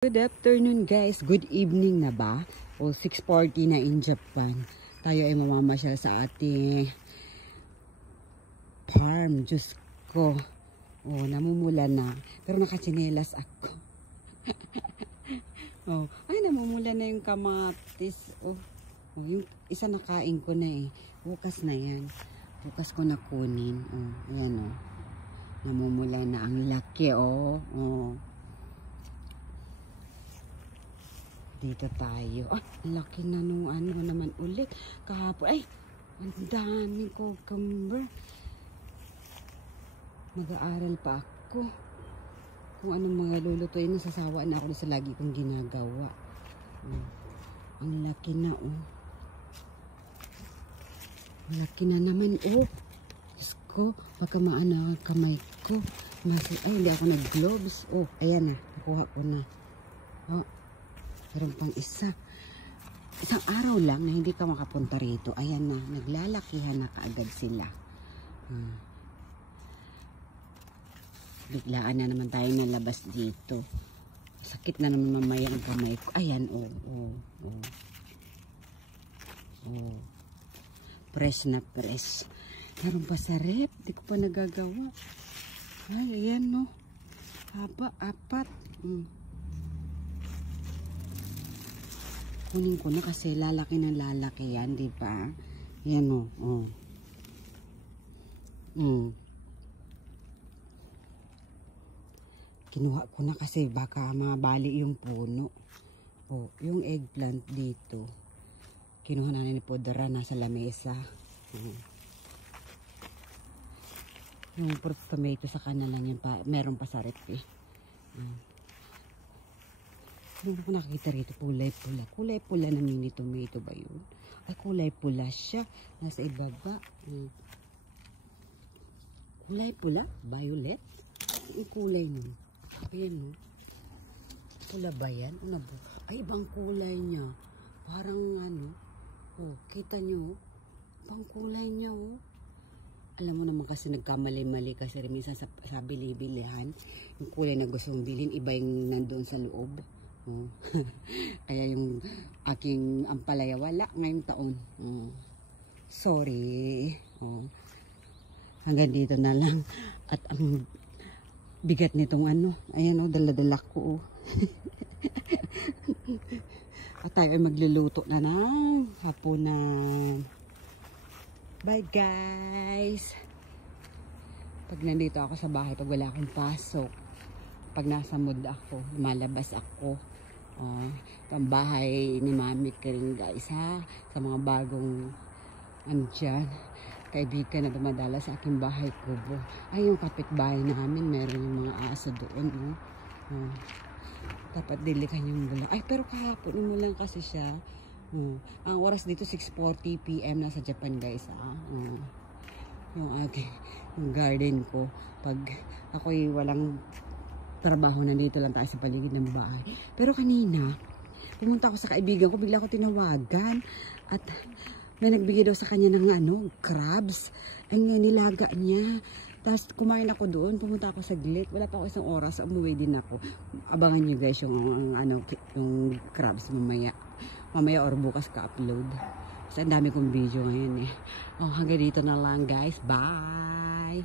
Good afternoon guys, good evening na ba? O 6:40 na in Japan. Tayo ay mamamasyal sa ating farm. Diyos ko. Oh, namumula na. Pero nakatsinelas ako. Oh, ay namumula na yung kamatis. Oh, yung isa nakain ko na eh. Bukas na yan. Bukas ko na kunin. Oh, ayan oh. Namumula na ang laki oh. Oh. Dito tayo. Ah, laki na nung ano naman ulit. Kahapon. Ay, ang daming cucumber. Mag-aaral pa ako. Kung anong mga lulutuin. Nasasawa na ako sa lagi kong ginagawa. Ang laki na, oh. Ang laki na naman, oh. Diyos ko, baka maana ang kamay ko. Ay, hindi ako nag-gloves. Oh, ayan na. Nakuha ko na. Oh. Meron pang isa. Isang araw lang na hindi ka makapunta rito. Ayan na, naglalakihan na kaagad sila. Biglaan na naman tayo nalabas dito. Sakit na naman mamaya ang kamay ko. Ayan, oh, oh, oh. Oh. Fresh na fresh. Meron pa sa rep. Di ko pa nagagawa. Ay, ayan, no. Haba, apat. Kunin ko na kasi lalaki ng lalaki yan, di ba? Yan o. Oh. Kinuha ko na kasi baka mabali yung puno. Oh, yung eggplant dito. Kinuha na ni Podra, nasa lamesa. Yung fruit tomato sa kanan yan pa, meron pa sa rep eh. Ano ko nakikita rito? Kulay pula. Kulay pula na mini tomato ba yun? Ay, kulay pula siya. Nasa ibaba. Kulay pula? Violet? Yung kulay nun. Ayan, no? Pula ba yan? Ay, ibang kulay niya. Parang ano. Oh, kita nyo? Ibang kulay niya, oh. Alam mo naman kasi nagkamali-mali kasi minsan sa bili-bilihan. Yung kulay na gusto mong bilhin, iba yung nandun sa loob. Oh. Kaya yung aking ampalaya wala ngayong taon. Oh. Sorry. Oh. Hanggang dito na lang. At ang bigat nitong ano. Ayan oh, dala-dala ko. Oh. At tayo ay magluluto na ng hapunan. Bye guys. Pag nandito ako sa bahay, pag wala akong pasok, pag nasa mood ako, lumalabas ako. Ang bahay ni Mami Kring guys ha, sa mga bagong andyan, kaibigan na dumadala sa aking bahay kubo. Ay, yung kapitbahay namin, meron yung mga aso doon. Dapat dilikan yung bula. Ay, pero kahapon mo lang kasi siya. Ang oras dito 6:40 PM na sa Japan guys ha. Yung aking yung garden ko. Pag ako'y walang trabaho, nandito lang tayo sa paligid ng bahay. Pero kanina, pumunta ako sa kaibigan ko, bigla ko tinawagan. At may nagbigay daw sa kanya ng ano, crabs. Ang nilaga niya. Tapos kumain ako doon, pumunta ako saglit. Wala pa ako isang oras, umuwi din ako. Abangan nyo guys yung, yung crabs mamaya. Mamaya or bukas ka-upload. Kasi ang dami kong video ngayon eh. Oh, hanggang dito na lang guys. Bye!